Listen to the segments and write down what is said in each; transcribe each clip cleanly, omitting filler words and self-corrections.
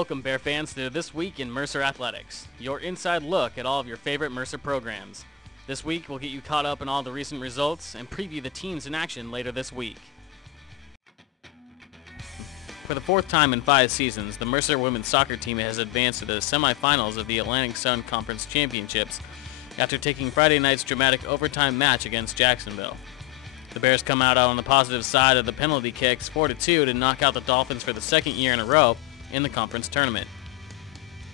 Welcome, Bear fans, to This Week in Mercer Athletics, your inside look at all of your favorite Mercer programs. This week, we'll get you caught up on all the recent results and preview the teams in action later this week. For the fourth time in 5 seasons, the Mercer women's soccer team has advanced to the semifinals of the Atlantic Sun Conference Championships after taking Friday night's dramatic overtime match against Jacksonville. The Bears come out on the positive side of the penalty kicks 4-2 to knock out the Dolphins for the second year in a row in the conference tournament.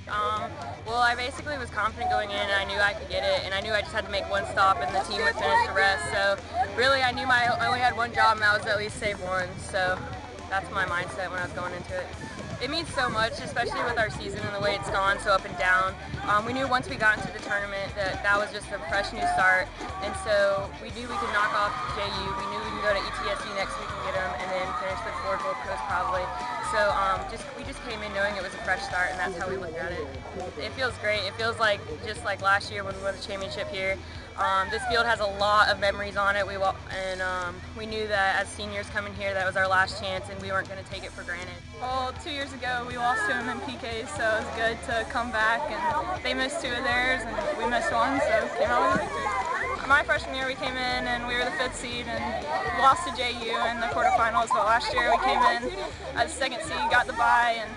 Well, I basically was confident going in, and I knew I could get it, and I knew I just had to make one stop and the team would finish the rest. So really, I knew I only had one job, and that was at least save one. So that's my mindset when I was going into it. It means so much, especially with our season and the way it's gone so up and down. We knew once we got into the tournament that was just a fresh new start, and so we knew we could knock off JU. We knew we could go to ETSU next week and get them, and then finish with Ford Gold Coast probably. So we just came in knowing it was a fresh start, and that's how we looked at it. It feels great. It feels like just like last year when we won the championship here. This field has a lot of memories on it. We knew that as seniors coming here, that was our last chance, and we weren't going to take it for granted. Well, 2 years ago, we lost to them in PKs, so it was good to come back, and they missed 2 of theirs, and we missed 1, so came out with a victory. My freshman year, we came in, and we were the 5th seed, and lost to JU in the quarterfinals, but last year we came in as 2nd seed, got the bye, and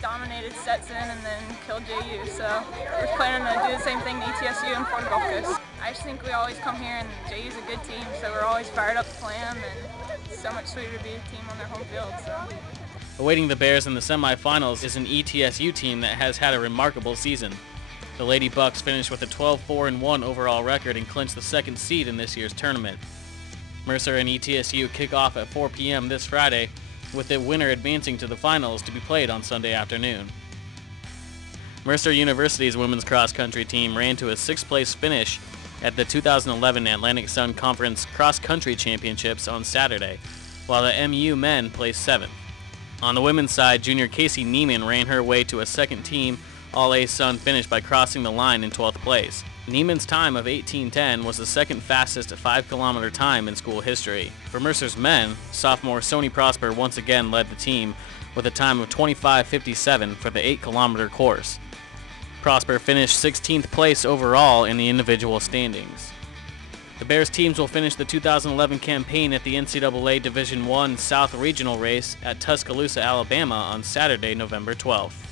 dominated Stetson and then killed JU, so we're planning to do the same thing to ETSU and Ford Gulf Coast. I just think we always come here, and JU's a good team, so we're always fired up to play them, and it's so much sweeter to be a team on their home field. So. Awaiting the Bears in the semifinals is an ETSU team that has had a remarkable season. The Lady Bucks finished with a 12-4-1 overall record and clinched the 2nd seed in this year's tournament. Mercer and ETSU kick off at 4 p.m. this Friday, with the winner advancing to the finals to be played on Sunday afternoon. Mercer University's women's cross-country team ran to a 6th-place finish at the 2011 Atlantic Sun Conference Cross Country Championships on Saturday, while the MU men placed 7th. On the women's side, junior Casey Neiman ran her way to a second-team All-A-Sun finish by crossing the line in 12th place. Neiman's time of 18:10 was the second fastest 5-kilometer time in school history. For Mercer's men, sophomore Sony Prosper once again led the team with a time of 25:57 for the 8-kilometer course. Prosper finished 16th place overall in the individual standings. The Bears teams will finish the 2011 campaign at the NCAA Division I South Regional Race at Tuscaloosa, Alabama on Saturday, November 12th.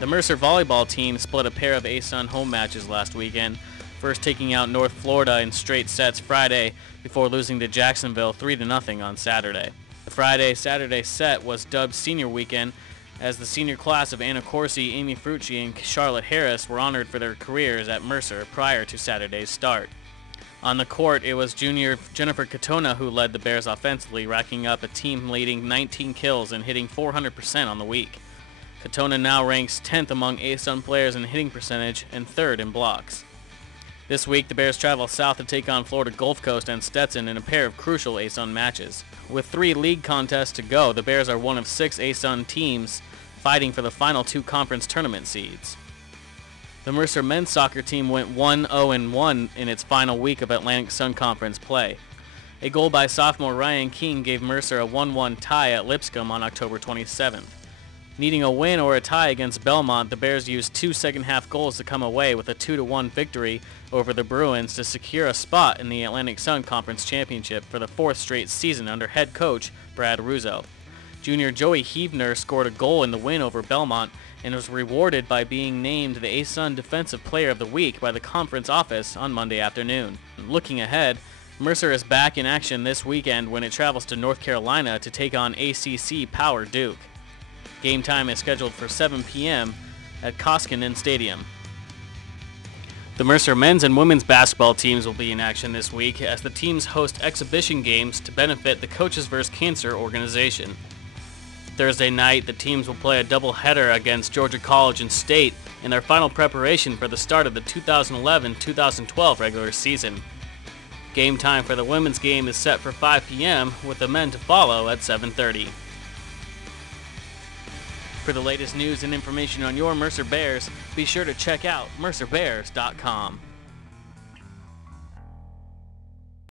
The Mercer volleyball team split a pair of ASUN home matches last weekend, first taking out North Florida in straight sets Friday before losing to Jacksonville 3-0 on Saturday. The Friday-Saturday set was dubbed Senior Weekend, as the senior class of Anna Corsi, Amy Frucci, and Charlotte Harris were honored for their careers at Mercer prior to Saturday's start. On the court, it was junior Jennifer Katona who led the Bears offensively, racking up a team-leading 19 kills and hitting 400% on the week. Katona now ranks 10th among ASUN players in hitting percentage and 3rd in blocks. This week, the Bears travel south to take on Florida Gulf Coast and Stetson in a pair of crucial ASUN matches. With 3 league contests to go, the Bears are one of 6 ASUN teams fighting for the final 2 conference tournament seeds. The Mercer men's soccer team went 1-0-1 in its final week of Atlantic Sun Conference play. A goal by sophomore Ryan King gave Mercer a 1-1 tie at Lipscomb on October 27th. Needing a win or a tie against Belmont, the Bears used 2 second-half goals to come away with a 2-1 victory over the Bruins to secure a spot in the Atlantic Sun Conference Championship for the 4th straight season under head coach Brad Russo. Junior Joey Heavner scored a goal in the win over Belmont and was rewarded by being named the ASUN Defensive Player of the Week by the conference office on Monday afternoon. Looking ahead, Mercer is back in action this weekend when it travels to North Carolina to take on ACC Power Duke. Game time is scheduled for 7 p.m. at Koskinen Stadium. The Mercer men's and women's basketball teams will be in action this week as the teams host exhibition games to benefit the Coaches vs. Cancer organization. Thursday night, the teams will play a doubleheader against Georgia College and State in their final preparation for the start of the 2011-2012 regular season. Game time for the women's game is set for 5 p.m. with the men to follow at 7:30. For the latest news and information on your Mercer Bears, be sure to check out mercerbears.com.